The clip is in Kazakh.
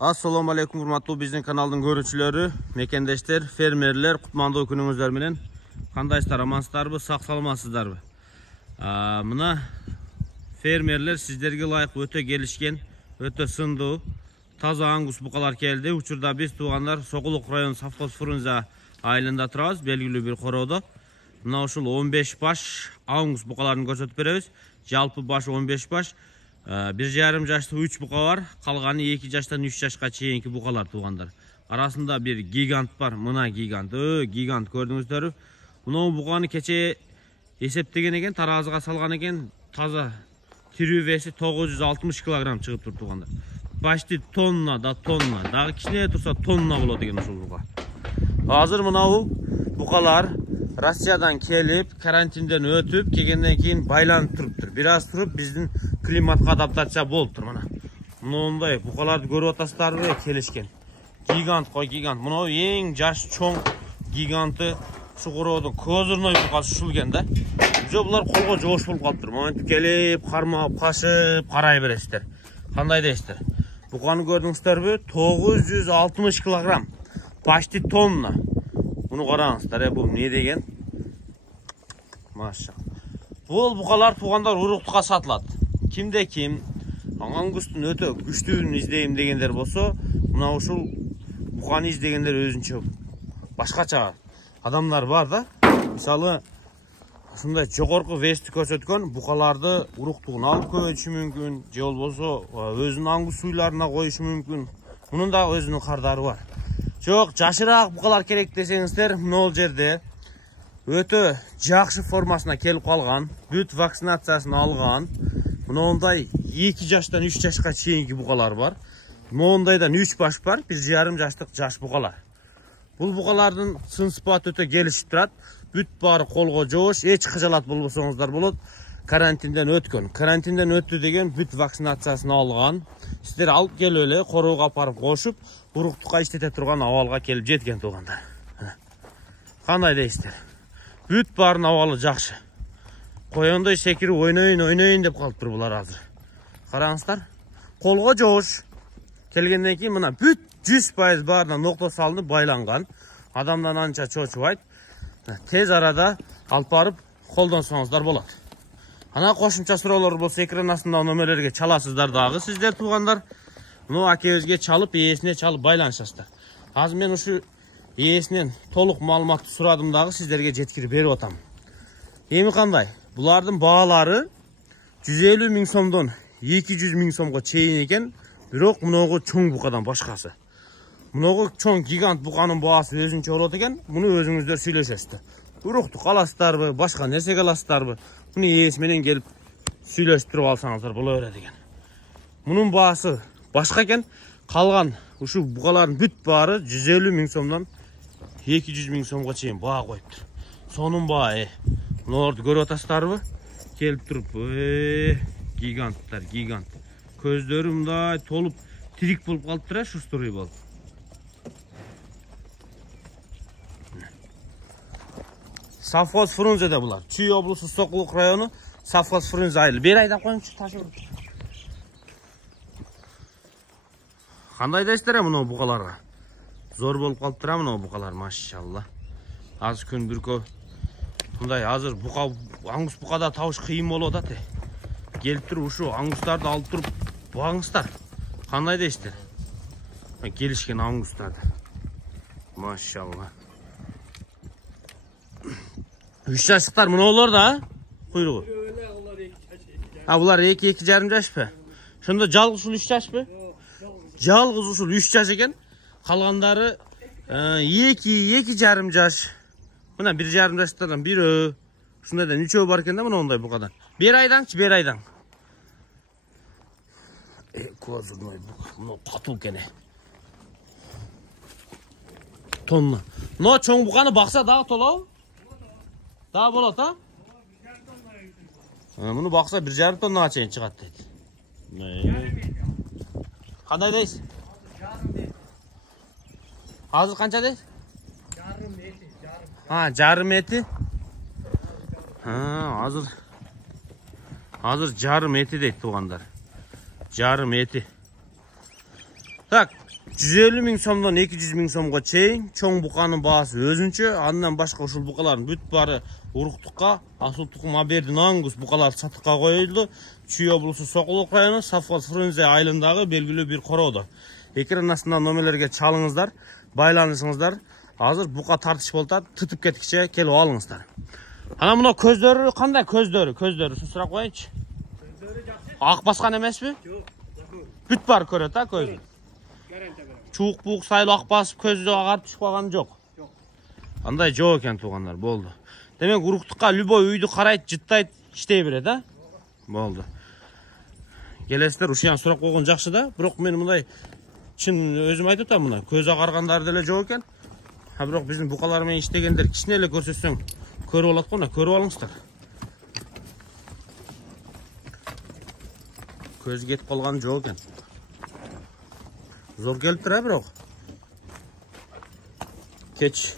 Assalamu alaikum hurmatlı bizning kanalning görüntüleri, mekendeşler, fermerler, kutmandoo kuningizlar bilan. Qandaysizlar, amansizlarmi, saq salamatsizlarmi? Mına fermerler sizlerge layık öte gelişken, öte sındığı taza angus buqalar keldi. Uçurda biz tuğanlar Soquluq rayon Safxoz Frunza ayılında turabız, belgili bir qoroqda. Mına uşul 15 baş angus buqalarini ko'rsatib beramiz. Jalpı baş 15 baş. 1,5 yaşta 3 buqa var. Qalğanı 2 yaşdan 3 yaşqa çeyinki buqalar tuğanlar. Arasında bir gigant var. Mına gigant. Gigant gördüңүздөр. Muna buqanı keçe eseptеген eken, tarazıga salgan eken, taza tiriüvesi 960 kilogram çıkıp tur tuğanlar. Başti tonna da tonna. Dağı kichine tursa tonna bolot eken uşul buqa. Hazır mına buqalar Rusiyadan kelip, karantinden ötüp, kelgenden keyin baylanıp turuptur. Biraz turup bizden klimatga adaptatsiya bolup tur mana. Mындай buqalardı görüp atasızlardı kelişken. Gigant koy gigant. Mına eng jaş çoң gigantı şu qoroqdun көзірнөй buqасы ушул экен да. Bular қолға жош болуп калыптыр. Монтип келип, кармап, кашып, карай бересиздер. Кандай дейсиздер? Buqаны көрдүңүздөрбү? 960 килограмм. Почти тонна. Bunu qarаңыздар, bu ne деген? Maşallah. Bu buqalar tuğanlar uruqtuğa satılады. Kimde kim angustun öte güçlüğünü izleyim degenler bolsa, mına uşul buqаны izlegenler özünçe başkaça adamlar var da. Misalı ушундай жогорку вести көрсөткөн buqаларды уруктугун алып көбөйтүшү мүмкүн, же болбосо өзүнүн аңгус суйларына коюшу мүмкүн. Мунун да өзүнүн кардары бар. Жоқ, жашыраак buqalar керек десеңиздер, мына жерде өтө жакшы формасына келип калган, бүт вакцинациясын алган. Мындай 2 жаштан 3 жашка чейинки buqalar бар. Мондайдан 3 баш бар, 1,5 жаштык жаш buqalar. Бул buqalardын сын сыпаты өтө келишип турат. Бүт бары колго жоош, эч кыжалат болбосоңуздар болот. Карантинден өткөн. Карантинден өттү деген бүт вакцинациясын алган. Сиздер алып келип эле короого апарып кошуп, уруктукка иштете турган абалга келип жеткен тугандар. Кандай дейсиздер? Бүт барын абалы жакшы. Коёндой секирип ойнойн деп калыптыр булар азыр. Караңыздар. Колго жоош. Келгенден кийин мына бүт 100% барына нокто салынып байланган. Адамдан анча чочубайт. Tez arada alып барып колдонсоңуздар болот. Ана кошумча суроолор болсо экран астындагы нөмөрлөргө чаласыздар дагы сиздер туугандар. Мына акебизге чалып, ээсине чалып байланышасыздар. Азыр мен ушу ээсинен толук маалыматты сурадым дагы сиздерге жеткирип берип атам. Эми кандай? Булардын баалары 150 миң сомдон 200 миң сомго чейин экен, бирок муногу чоң букадан башкасы. Мыногу чоң гигант буқанын баасы өзүнчө болот экен. Муну өзүңүздөр сүйлөшөсүздөр. Урукту каласыздарбы, башка нерсеге аласыздарбы? Муну ээси менен келип сүйлөшүп туруп алсаңыздар боло берет экен. Мунун баасы башка экен. Калган ушу буқалардын бүт баары 150 миң сомдон 200 миң сомго чейин баа коюптур. Сонун баа. Мунуларды көрүп атасыздарбы? Келип туруп, гиганттар, гигант. Көздөрү мындай толуп тирик болуп калыптыр, шустрый болуп. Safxoz Frunza'da bular. Чүй облысы Soquluq rayonu Safxoz Frunza айылы. Бер айдап коюңчу ташып. Кандай дейсиздер мына буqalarга? Зор болуп калыптыр мына буqalar, машалла. Азыр күн бүркө. Мындай азыр буqa, аңгус буqада табыш кыйын болуп атат. Келип туруп ушу аңгустарды алып туруп багыңыздар. Кандай дейсиздер? Келишкен аңгустарды. Машалла. 3 жаштыктар мыналар да, куйругу. Булар 2,5 жашпы? Шондо жалгыз ушул 3 жашпы? Жалгыз ушул 3 жаш экен. Калгандары 2,5 жаш. Мына 1,5 жаштардан бири, ушундайдан 3өө бар экен да мындай буqaдан. Бер айдаңчы, бер айдаң. Көзүрнөй буqa, мына катуу экен. Тонна. Но чоң буqаны бакса дагы толобу? Daha bolot ha? Bunu baksa 1,5 tonna çeyin çıkart dedi. Qanday deysiz? Hazır qancha deysiz? Yarım eti. Ha, yarım eti. Ha, hazır yarım eti deydi tuğanlar. Yarım eti. Так, 150 миң сомдон 200 миң сомго чейин чоң буканын баасы өзүнчө. Андан башка ушул букалардын бүт баары уруктукка, асыл тукум Абердин Ангус букалар сатыкка коюлду. Чүй облусу Сокулук району Совхоз Фрунзе айылындагы белгилүү бир короодо. Экран астында номерлерге чалыңыздар, байланышыңыздар. Азыр бука тартыш болуп атат, тытып кеткиче келип алыңыздар. Ана мына көздөрү кандай көздөрү? Көздөрү сурап коеюнчу. Көздөрү жакшы. Ак баскан эмеспи? Жок. Бүт бар көрөт а көз. Чуук бук сайлы ак басып көздө агарып түшүп калган жок. Жок. Андай жок экен туугандар, болду. Демек уруктукка любой үйдү карайт, жыттайт, иштей берет а? Болду. Келесиздер ушуян сурап койгон жакшы да, бирок мен мындай чын өзүм айтып атам мына көз агаргандар деле жок экен. А бирок биздин букалар менен иштегендер кичине эле көрсөтсөң көрүп алат го, мына көрүп алыңыздар. Көз кетип калган жок экен. Зор келиптир а бирок. Кеч